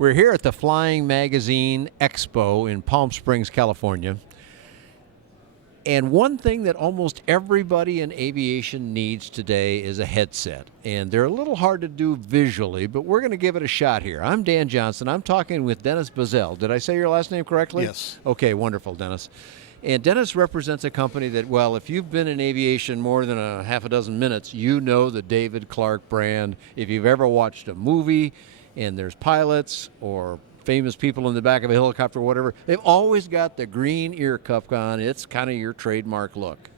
We're here at the Flying Magazine Expo in Palm Springs, California. And one thing that almost everybody in aviation needs today is a headset. And they're a little hard to do visually, but we're going to give it a shot here. I'm Dan Johnson. I'm talking with Dennis Buzzel. Did I say your last name correctly? Yes. Okay, wonderful, Dennis. And Dennis represents a company that, well, if you've been in aviation more than a half a dozen minutes, you know the David Clark brand. If you've ever watched a movie and there's pilots or famous people in the back of a helicopter or whatever, they've always got the green ear cuff on. It's kind of your trademark look.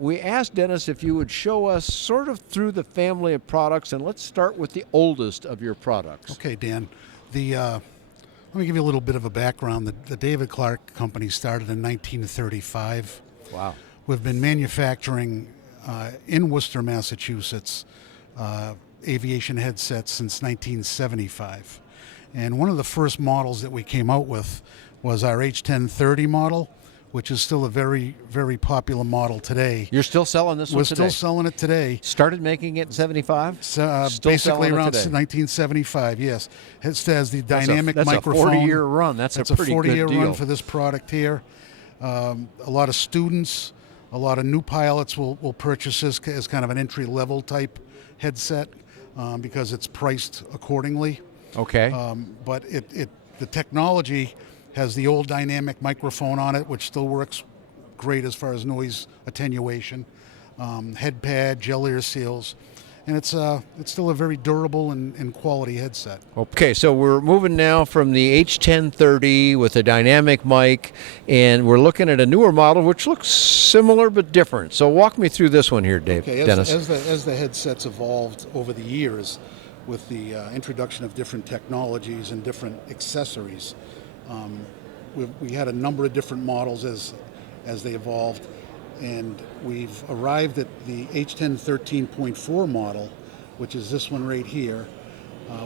We asked Dennis if you would show us sort of through the family of products, and let's start with the oldest of your products. Okay, Dan. Let me give you a little bit of a background. The David Clark Company started in 1935. Wow. We've been manufacturing in Worcester, Massachusetts, aviation headsets since 1975. And one of the first models that we came out with was our H1030 model, which is still a very, very popular model today. You're still selling this one today? We're still selling it today. Started making it in 75? Basically around 1975, yes. It has the dynamic microphone. That's a 40-year run. That's a pretty good deal. 40-year run for this product here. A lot of students, a lot of new pilots will purchase this as kind of an entry-level type headset because it's priced accordingly. Okay. But the technology has the old dynamic microphone on it, which still works great as far as noise attenuation, head pad, gel ear seals, and it's still a very durable and quality headset. Okay, so we're moving now from the H1030 with a dynamic mic, and we're looking at a newer model which looks similar but different. So walk me through this one here, Dave. Okay, Dennis. As the headsets evolved over the years, with the introduction of different technologies and different accessories, we had a number of different models as they evolved, and we've arrived at the H10 13.4 model, which is this one right here,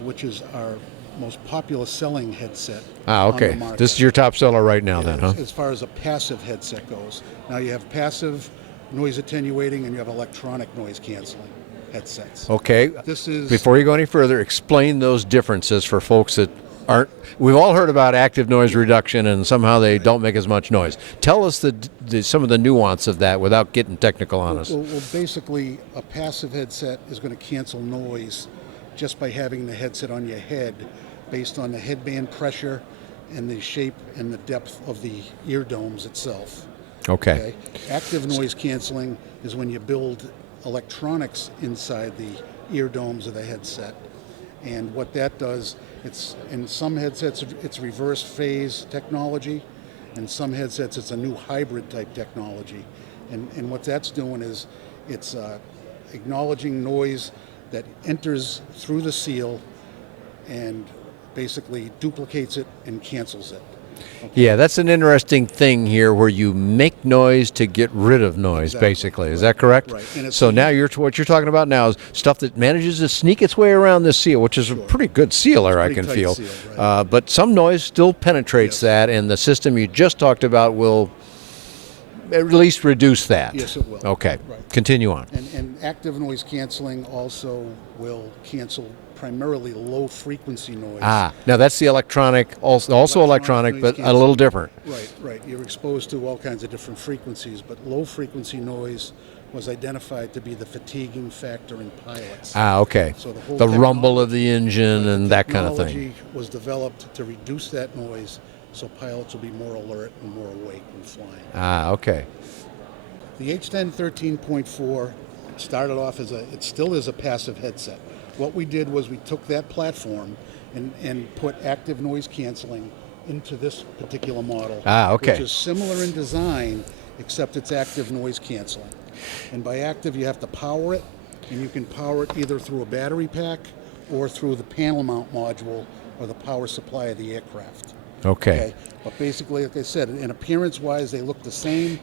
which is our most popular selling headset. Okay. On the market. This is your top seller right now, then, huh? As far as a passive headset goes. Now you have passive noise attenuating and you have electronic noise canceling headsets. Okay. Before you go any further, explain those differences for folks that aren't. We've all heard about active noise reduction, and somehow they don't make as much noise. Tell us some of the nuance of that without getting technical on us. Well, basically, a passive headset is going to cancel noise just by having the headset on your head, based on the headband pressure and the shape and the depth of the ear domes itself. Okay. Active noise canceling is when you build electronics inside the ear domes of the headset, and what that does, it's in some headsets it's reverse phase technology, in some headsets it's a new hybrid type technology, and what that's doing is it's acknowledging noise that enters through the seal and basically duplicates it and cancels it. Okay. Yeah, that's an interesting thing here where you make noise to get rid of noise, Exactly. Basically. Is that correct? Right. And So now what you're talking about now is stuff that manages to sneak its way around this seal, which is a pretty good sealer, I can feel. Seal, right. But some noise still penetrates that, and the system you just talked about will at least reduce that. Yes, it will. Okay, Right. Continue on. And active noise canceling also will cancel primarily low frequency noise. Now that's the electronic, also electronic, but a little different. Right. You're exposed to all kinds of different frequencies, but low frequency noise was identified to be the fatiguing factor in pilots. Okay. So the rumble of the engine and that kind of thing. Technology was developed to reduce that noise, so pilots will be more alert and more awake when flying. Okay. The H10 13.4 started off it still is a passive headset. What we did was we took that platform and put active noise canceling into this particular model, okay. which is similar in design, except it's active noise canceling. And by active, you have to power it, and you can power it either through a battery pack or through the panel mount module or the power supply of the aircraft. Okay. But basically, like I said, in appearance-wise, they look the same.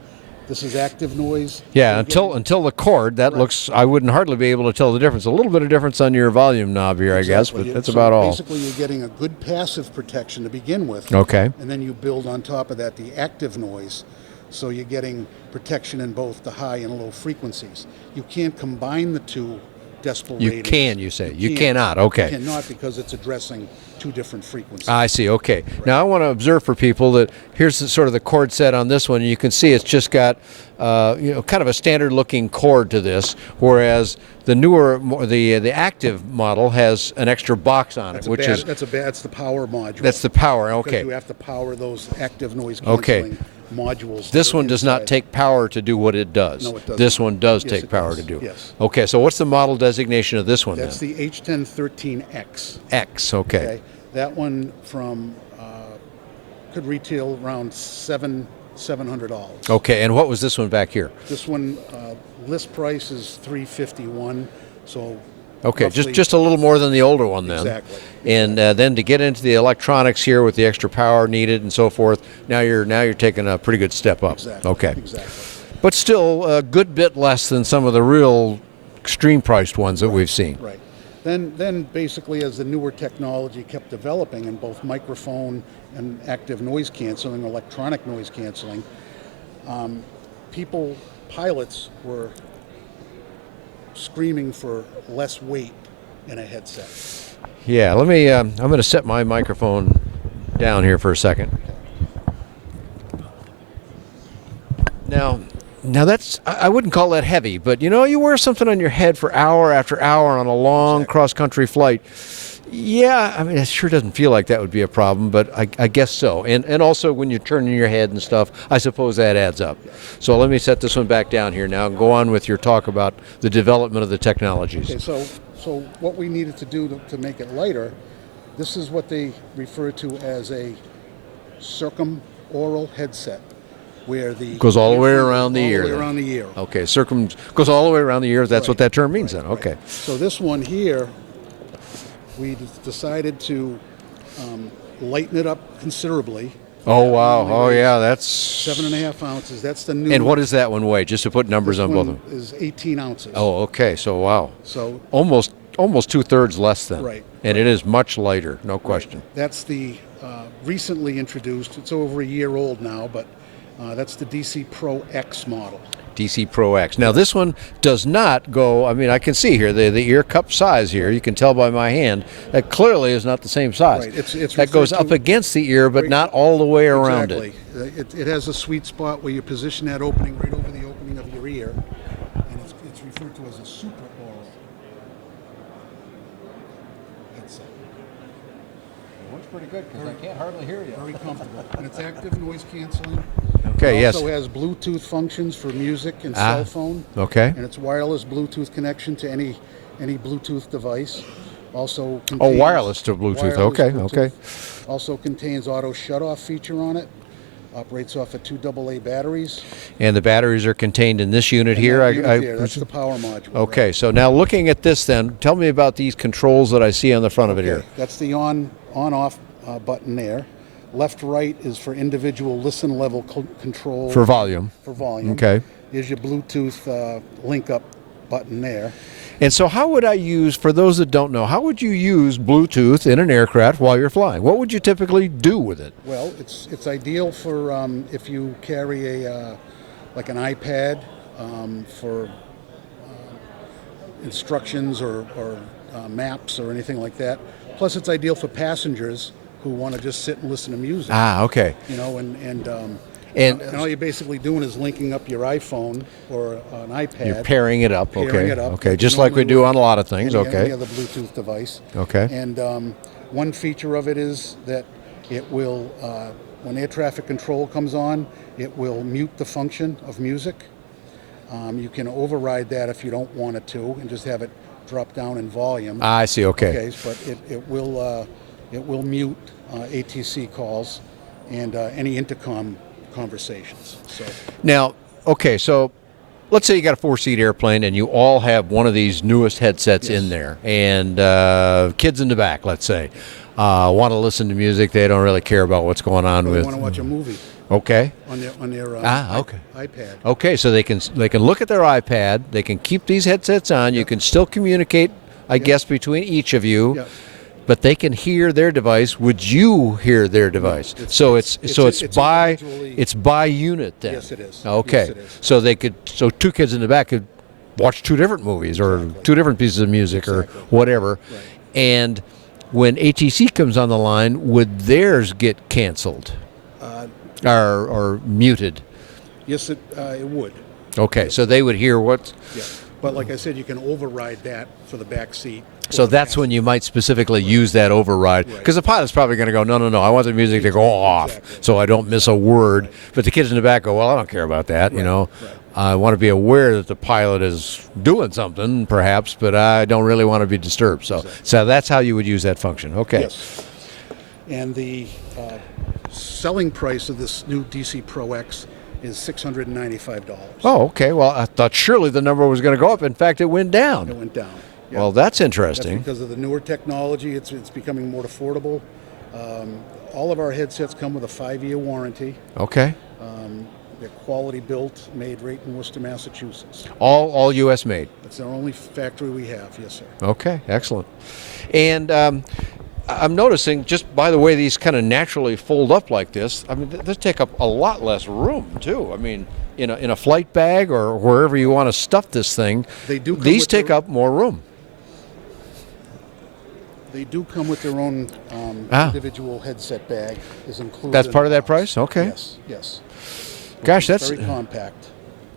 This is active noise. Yeah, until the cord, that looks, I wouldn't hardly be able to tell the difference. A little bit of difference on your volume knob here, I guess, but that's about all. Basically, you're getting a good passive protection to begin with. Okay. And then you build on top of that the active noise. So you're getting protection in both the high and low frequencies. You can't combine the two decibel You ratings. can, you say. You can't. cannot, okay. You cannot, because it's addressing two different frequencies. I see, okay. Now I want to observe for people that here's sort of the cord set on this one, and you can see it's just got kind of a standard looking cord to this, whereas the newer, the active model has an extra box on it, which is... That's the power module. That's the power, Because okay. you have to power those active noise Okay. canceling modules. This that are one does not inside. take power to do what it does. No, it does This not. one does Yes, take it power does. to do. Yes. Okay, so what's the model designation of this one That's then? the H1013X. X, okay. Okay. That one could retail around $700. Okay, and what was this one back here? This one list price is $351. So Okay, roughly- just a little more than the older one then. Exactly. And then to get into the electronics here with the extra power needed and so forth, now you're taking a pretty good step up. Exactly. Okay. Exactly. But still a good bit less than some of the real extreme priced ones that we've seen. Right. Then basically, as the newer technology kept developing in both microphone and active noise canceling, electronic noise canceling, pilots were screaming for less weight in a headset. Yeah, let me I'm going to set my microphone down here for a second. Now that's, I wouldn't call that heavy, but you wear something on your head for hour after hour on a long cross-country flight. Yeah, I mean, it sure doesn't feel like that would be a problem, but I guess so. And also when you're turning your head and stuff, I suppose that adds up. So let me set this one back down here now and go on with your talk about the development of the technologies. Okay, so what we needed to do to make it lighter, this is what they refer to as a circumoral headset, where the Goes all the way around the ear. All the way then. around the ear. Okay, goes all the way around the ear. That's what that term means then. Right. Okay. So this one here, we decided to lighten it up considerably. Oh wow! Oh yeah, that's 7.5 ounces. That's the new. And what does that one weigh? Just to put numbers this on both one of them. is 18 ounces. Oh, okay. So wow. So Almost 2/3 less than. Right. And it is much lighter, no question. that's the recently introduced. It's over a year old now, but that's the DC Pro X model. DC Pro X. Now this one does not go. I mean, I can see here the ear cup size here. You can tell by my hand that clearly is not the same size. Right. It's that goes referred up to- against the ear, but not all the way around Exactly. It has a sweet spot where you position that opening right over the opening of your ear, and it's referred to as a super oral headset. It works pretty good because I can't hardly hear you. Very comfortable, and it's active noise canceling. Okay. It Yes. also has Bluetooth functions for music and cell phone. Okay. And it's wireless Bluetooth connection to any Bluetooth device. Also contains Oh, wireless to Bluetooth. Okay. Okay. Also contains auto shutoff feature on it. Operates off of 2 AA batteries. And the batteries are contained in this unit And here. that unit there, that's the power module. Okay, right? so now looking at this then, tell me about these controls that I see on the front of it here. That's the on-off button there. Left-right is for individual listen level control. For volume. For volume. Okay. Here's your Bluetooth link-up button there. And so how would I use, for those that don't know, how would you use Bluetooth in an aircraft while you're flying? What would you typically do with it? Well, it's ideal for if you carry like an iPad for instructions or maps or anything like that. Plus, it's ideal for passengers who want to just sit and listen to music. Ah, okay. And all you're basically doing is linking up your iPhone or an iPad. You're pairing it up, Pairing okay. it up, Okay, like just you like we normally do would on a lot of things, any okay. other Bluetooth device. Okay. And one feature of it is that it will, when air traffic control comes on, it will mute the function of music. You can override that if you don't want it to, and just have it drop down in volume. I see, okay. But it will mute ATC calls and any intercom conversations. So Now, okay, so let's say you got a 4-seat airplane and you all have one of these newest headsets Yes. in there, and kids in the back, let's say, want to listen to music. They don't really care about what's going on they with. want to watch a movie Okay. on their Okay. iPad. Okay, so they can look at their iPad. They can keep these headsets on. You can still communicate, I guess, between each of you. Yep. But they can hear their device. Would you hear their device? So it's individually- by unit then. Yes, it is. Okay. Yes, it is. So 2 kids in the back could watch two different movies or two different pieces of music or whatever. Right. And when ATC comes on the line, would theirs get canceled or muted? Yes, it would. Okay, so they would hear what. Yeah. But like I said, you can override that for the back seat. So that's when you might specifically use that override, because the pilot's probably going to go, no, I want the music to go off so I don't miss a word. But the kids in the back go, well, I don't care about that, you know. I want to be aware that the pilot is doing something, perhaps, but I don't really want to be disturbed. So that's how you would use that function. Okay. Yes. And the selling price of this new DC Pro X is $695. Oh, okay. Well, I thought surely the number was going to go up. In fact, it went down. It went down. Yeah. Well, that's interesting. That's because of the newer technology. It's becoming more affordable. All of our headsets come with a 5-year warranty. Okay. They're quality built, made right in Worcester, Massachusetts. All U.S. made. That's the only factory we have. Yes, sir. Okay, excellent. And I'm noticing, just by the way these kind of naturally fold up like this, I mean, they take up a lot less room too. I mean, in a flight bag or wherever you want to stuff this thing, these take up more room. They do come with their own individual headset bag. Is included. That's part of that box. price? Okay. Yes, yes. Gosh, that's very compact.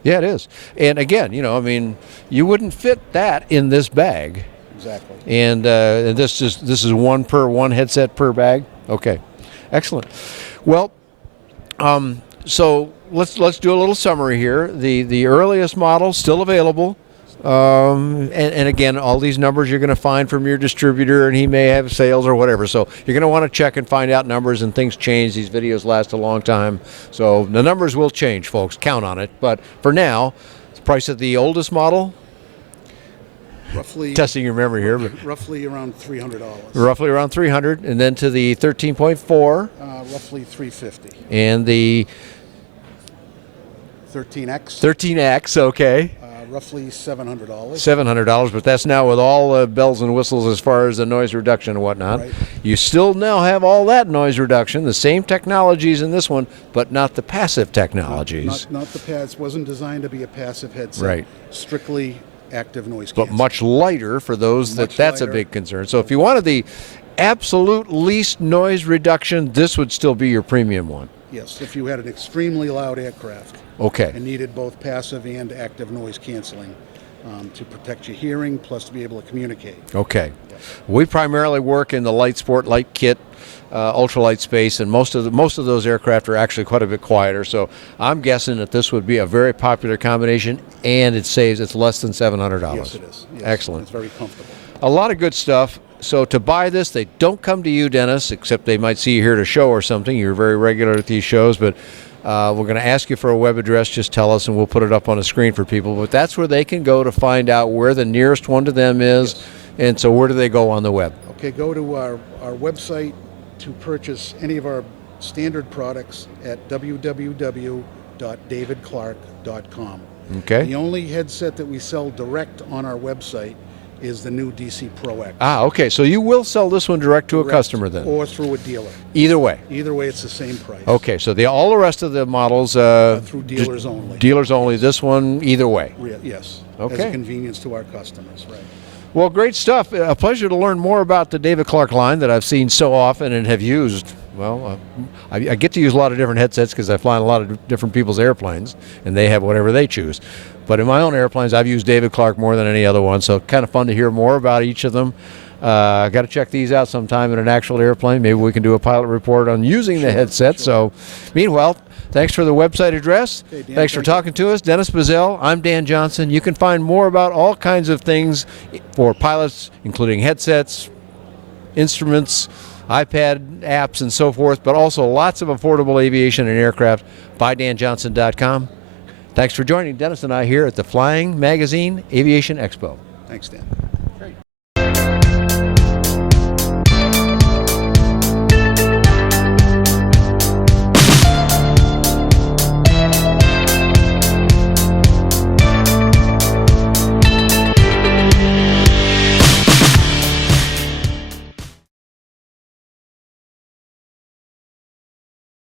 Yeah, it is. And again, I mean, you wouldn't fit that in this bag. Exactly. And this is one headset per bag. Okay, excellent. Well, so let's do a little summary here. The earliest model still available. And again, all these numbers you're going to find from your distributor, and he may have sales or whatever. So you're going to want to check and find out numbers, and things change. These videos last a long time. So the numbers will change, folks. Count on it. But for now, the price of the oldest model, roughly testing your memory here, but roughly around $300. Roughly around $300, and then to the 13.4, roughly $350. and the 13X. 13X, okay. Roughly $700. $700, but that's now with all bells and whistles as far as the noise reduction and whatnot. Right. You still now have all that noise reduction, the same technologies in this one, but not the passive technologies. Not the pads. Wasn't designed to be a passive headset. Right. Strictly active noise But canceling. much lighter for those that's lighter. a big concern. So if you wanted the absolute least noise reduction, this would still be your premium one. Yes, if you had an extremely loud aircraft. Okay. And needed both passive and active noise canceling to protect your hearing, plus to be able to communicate. Okay. We primarily work in the light sport, light kit, ultralight space, and most of those aircraft are actually quite a bit quieter. So I'm guessing that this would be a very popular combination, and it's less than $700. Yes, it is. Yes. Excellent. It's very comfortable. A lot of good stuff. So to buy this, they don't come to you, Dennis, except they might see you here at a show or something. You're very regular at these shows, but we're going to ask you for a web address. Just tell us, and we'll put it up on the screen for people. But that's where they can go to find out where the nearest one to them is. Yes. And so where do they go on the web? Okay, go to our website to purchase any of our standard products at www.davidclark.com. Okay. The only headset that we sell direct on our website is the new DC Pro X. Okay. So you will sell this one direct to a customer then? Or through a dealer. Either way. Either way, it's the same price. Okay. So all the rest of the models through dealers only. Dealers only. This one, either way. Yes. Okay. As a convenience to our customers, right. Well, great stuff. A pleasure to learn more about the David Clark line that I've seen so often and have used. Well, I get to use a lot of different headsets because I fly in a lot of different people's airplanes, and they have whatever they choose. But in my own airplanes, I've used David Clark more than any other one, so kind of fun to hear more about each of them. Got to check these out sometime in an actual airplane. Maybe we can do a pilot report on using the headset. Sure. So, meanwhile, thanks for the website address. Okay, Dan, thanks for talking to us. Dennis Buzzel, I'm Dan Johnson. You can find more about all kinds of things for pilots, including headsets, instruments, iPad apps, and so forth, but also lots of affordable aviation and aircraft by danjohnson.com. Thanks for joining Dennis and I here at the Flying Magazine Aviation Expo. Thanks, Dan.